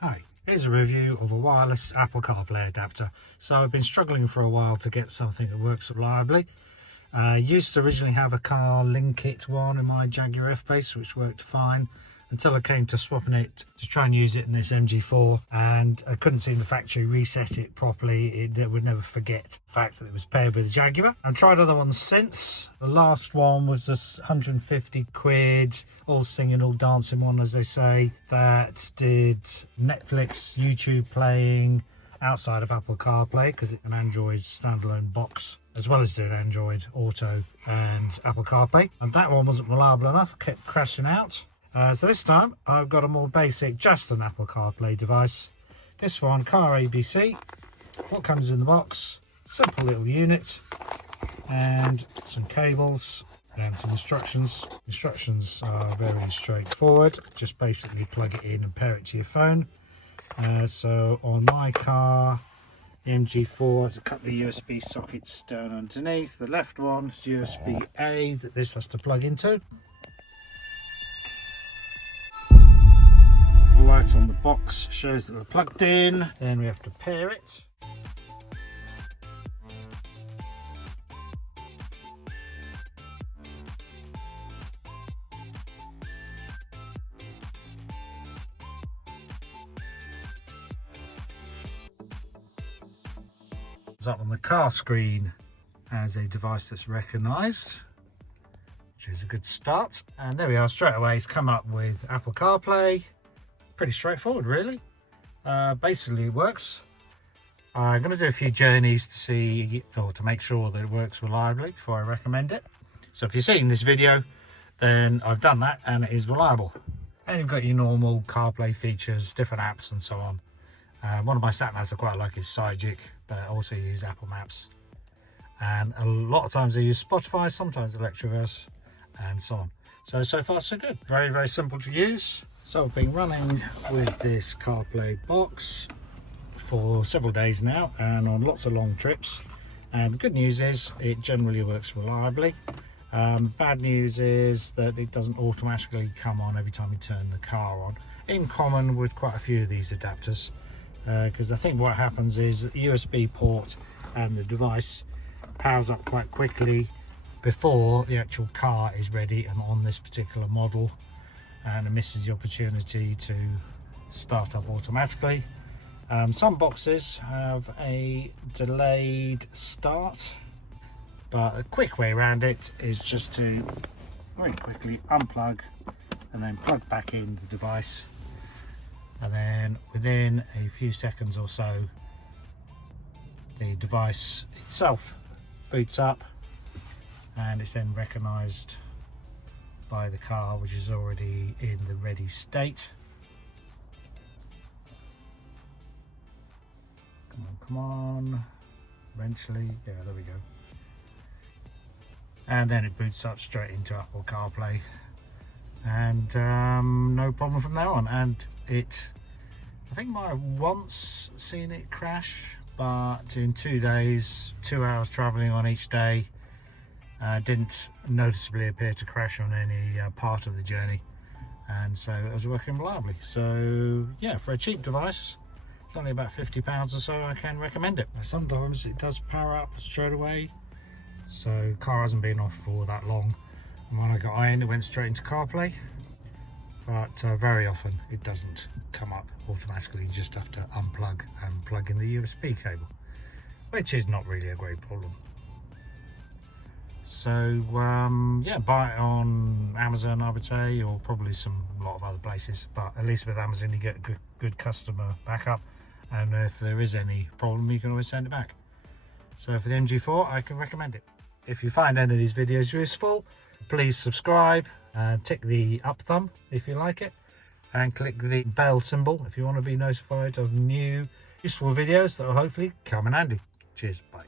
Hi, here's a review of a wireless Apple CarPlay adapter. So I've been struggling for a while to get something that works reliably. I used to originally have a car Linkit one in my Jaguar F-Pace, which worked fine until I came to swapping it to try and use it in this MG4, and I couldn't seem the factory reset it properly. It would never forget the fact that it was paired with a Jaguar. I've tried other ones since. The last one was this 150 quid, all singing, all dancing one, as they say, that did Netflix, YouTube playing outside of Apple CarPlay, because it's an Android standalone box, as well as doing Android Auto and Apple CarPlay. And that one wasn't reliable enough, kept crashing out. So this time I've got a more basic, just an Apple CarPlay device. This one, CARABC. What comes in the box? Simple little unit and some cables and some instructions. Instructions are very straightforward. Just basically plug it in and pair it to your phone. So on my car, the MG4 has a couple of USB sockets down underneath. The left one is USB-A that this has to plug into. Light on the box shows that we're plugged in. Then we have to pair it. Up on the car screen as a device that's recognised, which is a good start. And there we are, straight away it's come up with Apple CarPlay. Pretty straightforward, really. Basically it works. I'm going to do a few journeys to see, or to make sure that it works reliably before I recommend it. So if you're seeing this video, then I've done that and it is reliable. And you've got your normal CarPlay features, different apps and so on. One of my sat navs I quite like is Cygic, but I also use Apple Maps. And a lot of times I use Spotify, sometimes Electroverse, and so on. So far so good. Very, very simple to use. So I've been running with this CarPlay box for several days now and on lots of long trips. And the good news is it generally works reliably. Bad news is that it doesn't automatically come on every time you turn the car on, in common with quite a few of these adapters. Because I think what happens is that the USB port and the device powers up quite quickly before the actual car is ready, and on this particular model, and it misses the opportunity to start up automatically. Some boxes have a delayed start, but a quick way around it is just to very quickly unplug and then plug back in the device. And then within a few seconds or so, the device itself boots up and it's then recognised by the car, which is already in the ready state. Come on, eventually, yeah, there we go. And then it boots up straight into Apple CarPlay. And no problem from there on. And I think I once seen it crash, but in 2 days, 2 hours traveling on each day, didn't noticeably appear to crash on any part of the journey, and so it was working reliably. So yeah, for a cheap device, it's only about £50 or so, I can recommend it. Sometimes it does power up straight away, so the car hasn't been off for that long. And when I got in, it went straight into CarPlay, but very often it doesn't come up automatically. You just have to unplug and plug in the USB cable, which is not really a great problem. So yeah, buy it on Amazon, I would say, or probably a lot of other places, but at least with Amazon you get a good customer backup, and if there is any problem you can always send it back. So for the MG4, I can recommend it. If you find any of these videos useful, please subscribe and tick the up thumb if you like it, and click the bell symbol if you want to be notified of new useful videos that will hopefully come in handy. Cheers, bye.